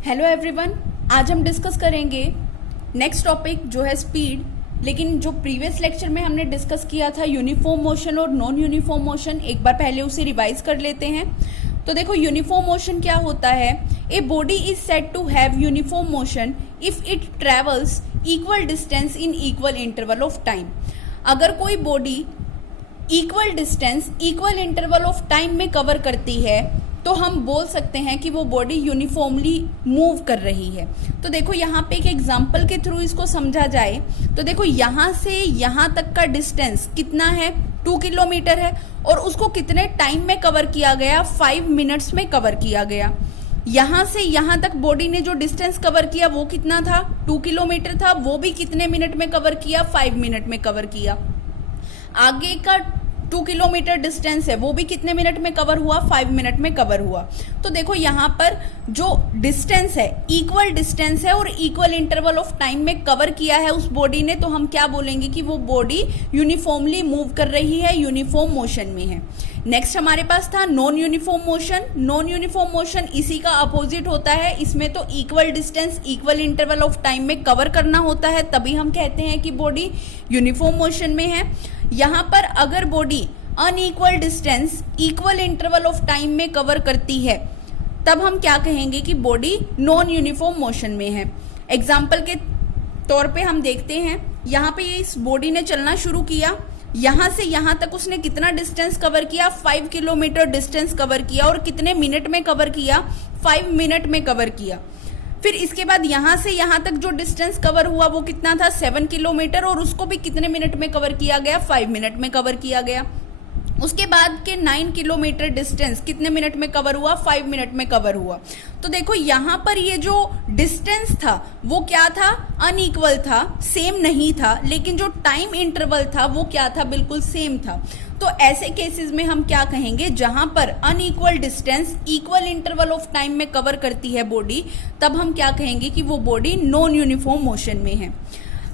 Hello everyone, आज हम discuss करेंगे नेक्स्ट टॉपिक जो है स्पीड। लेकिन जो प्रीवियस लेक्चर में हमने डिस्कस किया था यूनिफॉर्म मोशन और नॉन यूनिफॉर्म मोशन, एक बार पहले उसे रिवाइज कर लेते हैं। तो देखो यूनिफॉर्म मोशन क्या होता है। A body is said to have uniform motion if it travels equal distance in equal interval of time. अगर कोई body equal distance equal interval of time में कवर करती है तो हम बोल सकते हैं कि वो बॉडी यूनिफॉर्मली मूव कर रही है। तो देखो यहाँ पे एक एग्जांपल के थ्रू इसको समझा जाए तो देखो यहाँ से यहाँ तक का डिस्टेंस कितना है, 2 किलोमीटर है, और उसको कितने टाइम में कवर किया गया, 5 मिनट्स में कवर किया गया। यहाँ से यहाँ तक बॉडी ने जो डिस्टेंस कवर किया वो कितना था, 2 किलोमीटर था, वो भी कितने मिनट में कवर किया, 5 मिनट में कवर किया। आगे का 2 किलोमीटर डिस्टेंस है वो भी कितने मिनट में कवर हुआ, 5 मिनट में कवर हुआ। तो देखो यहाँ पर जो डिस्टेंस है इक्वल डिस्टेंस है और इक्वल इंटरवल ऑफ टाइम में कवर किया है उस बॉडी ने, तो हम क्या बोलेंगे कि वो बॉडी यूनिफॉर्मली मूव कर रही है, यूनिफॉर्म मोशन में है। नेक्स्ट हमारे पास था non uniform motion. Non uniform motion इसी का अपोजिट होता है। इसमें तो equal distance equal interval of time में कवर करना होता है, तभी हम कहते हैं कि बॉडी यूनिफॉर्म मोशन में है। यहाँ पर अगर body unequal distance equal interval of time में कवर करती है तब हम क्या कहेंगे कि बॉडी नॉन यूनिफॉर्म मोशन में है। एग्जाम्पल के तौर पे हम देखते हैं, यहाँ पे इस बॉडी ने चलना शुरू किया, यहाँ से यहाँ तक उसने कितना डिस्टेंस कवर किया, 5 किलोमीटर डिस्टेंस कवर किया, और कितने मिनट में कवर किया, 5 मिनट में कवर किया। फिर इसके बाद यहाँ से यहाँ तक जो डिस्टेंस कवर हुआ वो कितना था, 7 किलोमीटर, और उसको भी कितने मिनट में कवर किया गया, 5 मिनट में कवर किया गया। उसके बाद के 9 किलोमीटर डिस्टेंस कितने मिनट में कवर हुआ, 5 मिनट में कवर हुआ। तो देखो यहाँ पर ये जो डिस्टेंस था वो क्या था, अनइक्वल था, सेम नहीं था, लेकिन जो टाइम इंटरवल था वो क्या था, बिल्कुल सेम था। तो ऐसे केसेस में हम क्या कहेंगे, जहां पर unequal distance equal interval of time में कवर करती है बॉडी, तब हम क्या कहेंगे कि वो बॉडी नॉन यूनिफॉर्म मोशन में है।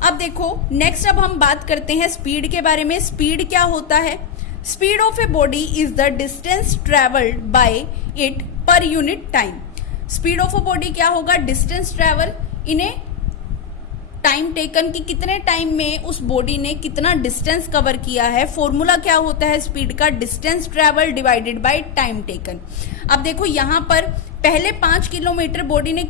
अब देखो नेक्स्ट, अब हम बात करते हैं स्पीड के बारे में। स्पीड क्या होता है? Speed of A body is the distance travelled by it पर unit time. Speed of a body क्या होगा, distance travel in A time taken, कि कितने टाइम में उस बॉडी ने कितना डिस्टेंस कवर किया है। फॉर्मूला क्या होता है स्पीड का, distance travel divided by time taken. अब देखो यहाँ पर पहले 5 किलोमीटर बॉडी ने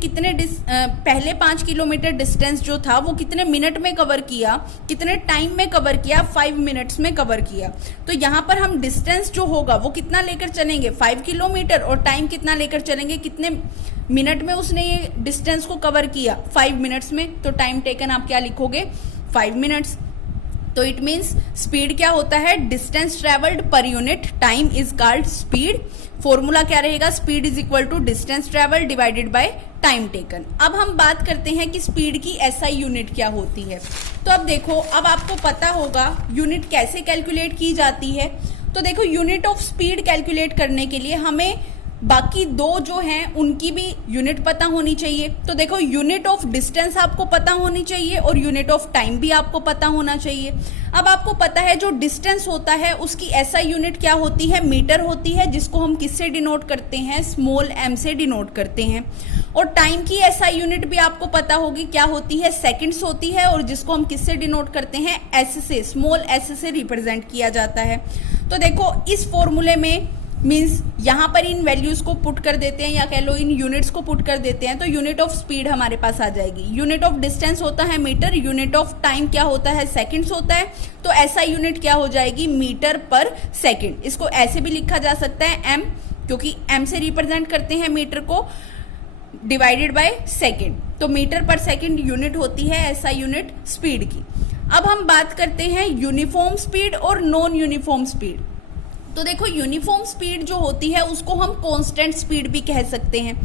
पहले 5 किलोमीटर डिस्टेंस जो था वो कितने मिनट में कवर किया, कितने टाइम में कवर किया, 5 मिनट्स में कवर किया। तो यहाँ पर हम डिस्टेंस जो होगा वो कितना लेकर चलेंगे, 5 किलोमीटर, और टाइम कितना लेकर चलेंगे, कितने मिनट में उसने ये डिस्टेंस को कवर किया, 5 मिनट्स में। तो टाइम टेकन आप क्या लिखोगे, 5 मिनट्स। तो इट मीन्स स्पीड क्या होता है, distance travelled per unit time is called speed. Formula क्या रहेगा, speed is equal to distance travel divided by time taken. अब हम बात करते हैं कि स्पीड की एसआई यूनिट क्या होती है। तो अब देखो, अब आपको पता होगा यूनिट कैसे कैलकुलेट की जाती है। तो देखो यूनिट ऑफ स्पीड कैलकुलेट करने के लिए हमें बाकी दो जो हैं उनकी भी यूनिट पता होनी चाहिए। तो देखो यूनिट ऑफ डिस्टेंस आपको पता होनी चाहिए और यूनिट ऑफ टाइम भी आपको पता होना चाहिए। अब आपको पता है जो डिस्टेंस होता है उसकी एसआई यूनिट क्या होती है, मीटर होती है, जिसको हम किससे डिनोट करते हैं, स्मॉल एम से डिनोट करते हैं। और टाइम की एसआई यूनिट भी आपको पता होगी क्या होती है, सेकंड्स होती है, और जिसको हम किससे डिनोट करते हैं, एस से, स्मॉल एस से रिप्रेजेंट किया जाता है। तो देखो इस फॉर्मूले में मीन्स यहाँ पर इन वैल्यूज को पुट कर देते हैं, या कह लो इन यूनिट्स को पुट कर देते हैं, तो यूनिट ऑफ स्पीड हमारे पास आ जाएगी। यूनिट ऑफ डिस्टेंस होता है मीटर, यूनिट ऑफ टाइम क्या होता है, सेकंड्स होता है। तो ऐसा यूनिट क्या हो जाएगी, मीटर पर सेकंड। इसको ऐसे भी लिखा जा सकता है एम, क्योंकि एम से रिप्रेजेंट करते हैं मीटर को, डिवाइडेड बाय सेकंड। तो मीटर पर सेकंड यूनिट होती है ऐसा यूनिट स्पीड की। अब हम बात करते हैं यूनिफॉर्म स्पीड और नॉन यूनिफॉर्म स्पीड। तो देखो यूनिफॉर्म स्पीड जो होती है उसको हम कांस्टेंट स्पीड भी कह सकते हैं।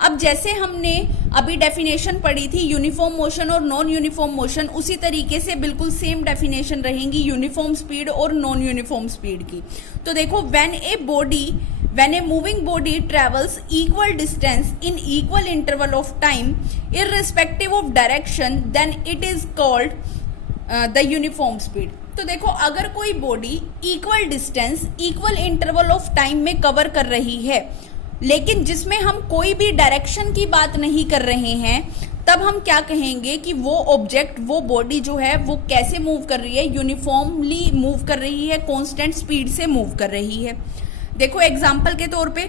अब जैसे हमने अभी डेफिनेशन पढ़ी थी यूनिफॉर्म मोशन और नॉन यूनिफॉर्म मोशन, उसी तरीके से बिल्कुल सेम डेफिनेशन रहेंगी यूनिफॉर्म स्पीड और नॉन यूनिफॉर्म स्पीड की। तो देखो when a moving body travels equal distance in equal interval of time irrespective of direction, then it is called the uniform speed. तो देखो अगर कोई body equal distance equal interval of time में cover कर रही है लेकिन जिसमें हम कोई भी डायरेक्शन की बात नहीं कर रहे हैं, तब हम क्या कहेंगे कि वो ऑब्जेक्ट, वो बॉडी जो है वो कैसे मूव कर रही है, यूनिफॉर्मली मूव कर रही है, कांस्टेंट स्पीड से मूव कर रही है। देखो एग्जांपल के तौर पे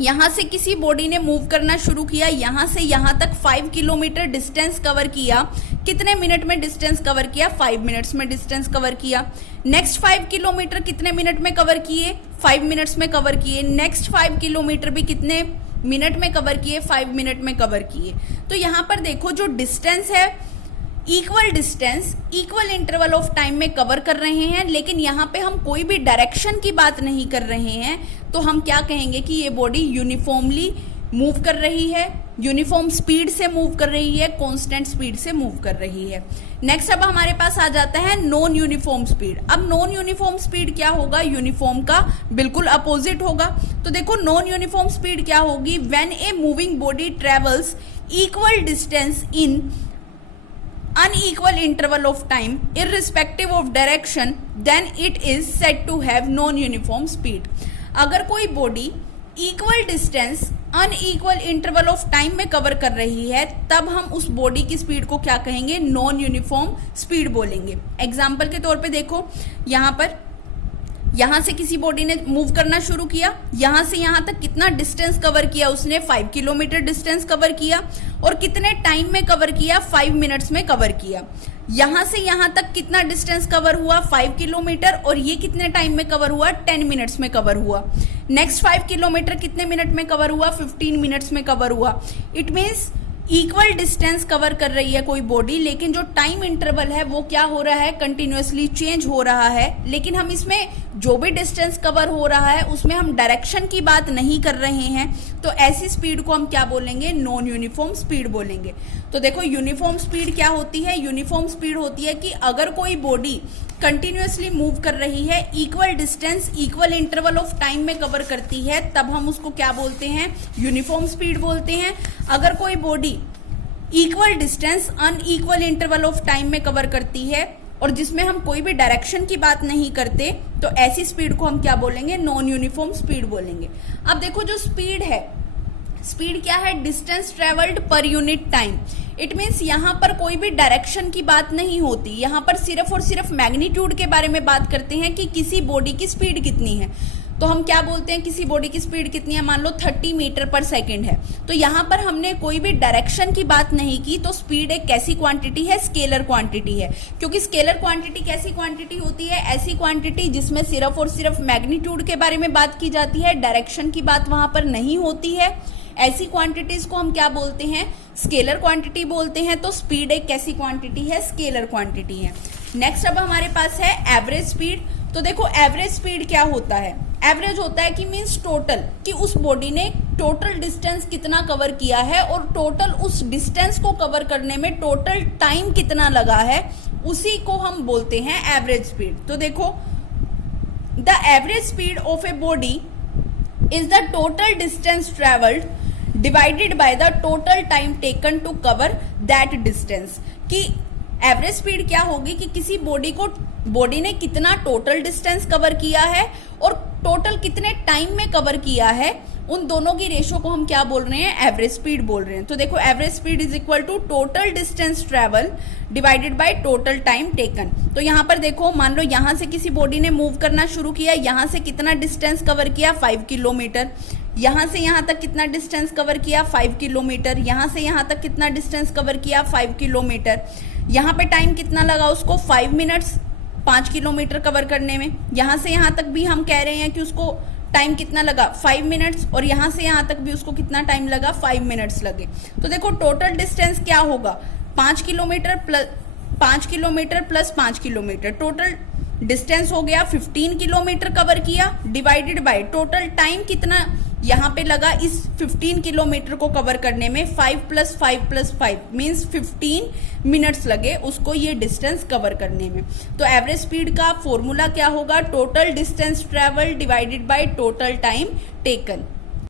यहाँ से किसी बॉडी ने मूव करना शुरू किया, यहाँ से यहाँ तक 5 किलोमीटर डिस्टेंस कवर किया। कितने मिनट में डिस्टेंस कवर किया? 5 मिनट्स में डिस्टेंस कवर किया। नेक्स्ट 5 किलोमीटर कितने मिनट में कवर किए? 5 मिनट्स में कवर किए। नेक्स्ट 5 किलोमीटर भी कितने मिनट में कवर किए? 5 मिनट में कवर किए। तो यहाँ पर देखो जो डिस्टेंस है, equal distance equal interval of time में कवर कर रहे हैं, लेकिन यहाँ पे हम कोई भी डायरेक्शन की बात नहीं कर रहे हैं, तो हम क्या कहेंगे कि ये बॉडी यूनिफॉर्मली मूव कर रही है, यूनिफॉर्म स्पीड से मूव कर रही है, कांस्टेंट स्पीड से मूव कर रही है। नेक्स्ट अब हमारे पास आ जाता है नॉन यूनिफॉर्म स्पीड। अब नॉन यूनिफॉर्म स्पीड क्या होगा? यूनिफॉर्म का बिल्कुल अपोजिट होगा। तो देखो नॉन यूनिफॉर्म स्पीड क्या होगी? When a moving body travels equal distance in unequal interval of time irrespective of direction, then it is said to have non-uniform speed। अगर कोई body equal distance unequal interval of time में cover कर रही है, तब हम उस body की स्पीड को क्या कहेंगे? नॉन यूनिफॉर्म स्पीड बोलेंगे। एग्जाम्पल के तौर पे देखो, यहाँ से किसी बॉडी ने मूव करना शुरू किया, यहाँ से यहाँ तक कितना डिस्टेंस कवर किया उसने? 5 किलोमीटर डिस्टेंस कवर किया। और कितने टाइम में कवर किया? 5 मिनट्स में कवर किया। यहाँ से यहाँ तक कितना डिस्टेंस कवर हुआ? 5 किलोमीटर। और ये कितने टाइम में कवर हुआ? 10 मिनट्स में कवर हुआ। नेक्स्ट 5 किलोमीटर कितने मिनट में कवर हुआ? 15 मिनट्स में कवर हुआ। It means equal distance cover कर रही है कोई बॉडी, लेकिन जो टाइम इंटरवल है वो क्या हो रहा है? कंटिन्यूअसली चेंज हो रहा है। लेकिन हम इसमें जो भी डिस्टेंस कवर हो रहा है उसमें हम डायरेक्शन की बात नहीं कर रहे हैं, तो ऐसी स्पीड को हम क्या बोलेंगे? नॉन यूनिफॉर्म स्पीड बोलेंगे। तो देखो यूनिफॉर्म स्पीड क्या होती है? यूनिफॉर्म स्पीड होती है कि अगर कोई बॉडी कंटिन्यूअसली मूव कर रही है, equal distance equal interval of time में कवर करती है, तब हम उसको क्या बोलते हैं? यूनिफॉर्म स्पीड बोलते हैं। अगर कोई body equal distance unequal interval of time में कवर करती है और जिसमें हम कोई भी डायरेक्शन की बात नहीं करते, तो ऐसी स्पीड को हम क्या बोलेंगे? नॉन यूनिफॉर्म स्पीड बोलेंगे। अब देखो जो स्पीड है, स्पीड क्या है? Distance travelled per unit time. It means यहाँ पर कोई भी डायरेक्शन की बात नहीं होती, यहाँ पर सिर्फ और सिर्फ मैग्नीट्यूड के बारे में बात करते हैं कि किसी बॉडी की स्पीड कितनी है। तो हम क्या बोलते हैं? किसी बॉडी की स्पीड कितनी है? मान लो 30 मीटर पर सेकेंड है, तो यहाँ पर हमने कोई भी डायरेक्शन की बात नहीं की, तो स्पीड एक कैसी क्वांटिटी है? स्केलर क्वांटिटी है। क्योंकि स्केलर क्वांटिटी कैसी क्वांटिटी होती है? ऐसी क्वांटिटी जिसमें सिर्फ और सिर्फ मैग्नीट्यूड के बारे में बात की जाती है, डायरेक्शन की बात वहां पर नहीं होती है। ऐसी क्वांटिटीज को हम क्या बोलते हैं? स्केलर क्वांटिटी बोलते हैं। तो स्पीड एक कैसी क्वांटिटी है? स्केलर क्वांटिटी है। नेक्स्ट अब हमारे पास है एवरेज स्पीड। तो देखो एवरेज स्पीड क्या होता है? एवरेज होता है कि मीन्स टोटल, कि उस बॉडी ने टोटल डिस्टेंस कितना कवर किया है और टोटल उस डिस्टेंस को कवर करने में टोटल टाइम कितना लगा है, उसी को हम बोलते हैं एवरेज स्पीड। तो देखो the average speed of a body is the total distance traveled divided by the total time taken to cover that distance। कि एवरेज स्पीड क्या होगी? कि किसी बॉडी ने कितना टोटल डिस्टेंस कवर किया है और टोटल कितने टाइम में कवर किया है, उन दोनों की रेशो को हम क्या बोल रहे हैं? एवरेज स्पीड बोल रहे हैं। तो देखो average speed is equal to total distance travel divided by total time taken. तो यहाँ पर देखो, मान लो यहाँ से किसी बॉडी ने मूव करना शुरू किया, यहाँ से कितना डिस्टेंस कवर किया? 5 किलोमीटर। यहाँ से यहाँ तक कितना डिस्टेंस कवर किया? 5 किलोमीटर। यहाँ से यहाँ तक कितना डिस्टेंस कवर किया? 5 किलोमीटर। यहाँ पे टाइम कितना लगा उसको? 5 मिनट्स 5 किलोमीटर कवर करने में। यहाँ से यहाँ तक भी हम कह रहे हैं कि उसको टाइम कितना लगा? 5 मिनट्स। और यहाँ से यहाँ तक भी उसको कितना टाइम लगा? 5 मिनट्स लगे। तो देखो टोटल डिस्टेंस क्या होगा? 5 kilometre plus 5 kilometre plus 5 kilometre, total distance हो गया 15 किलोमीटर कवर किया, डिवाइडेड बाय टोटल टाइम कितना यहाँ पे लगा इस 15 किलोमीटर को कवर करने में? 5 + 5 + 5 मीन्स 15 मिनट्स लगे उसको ये डिस्टेंस कवर करने में। तो एवरेज स्पीड का फॉर्मूला क्या होगा? Total distance travel divided by total time taken.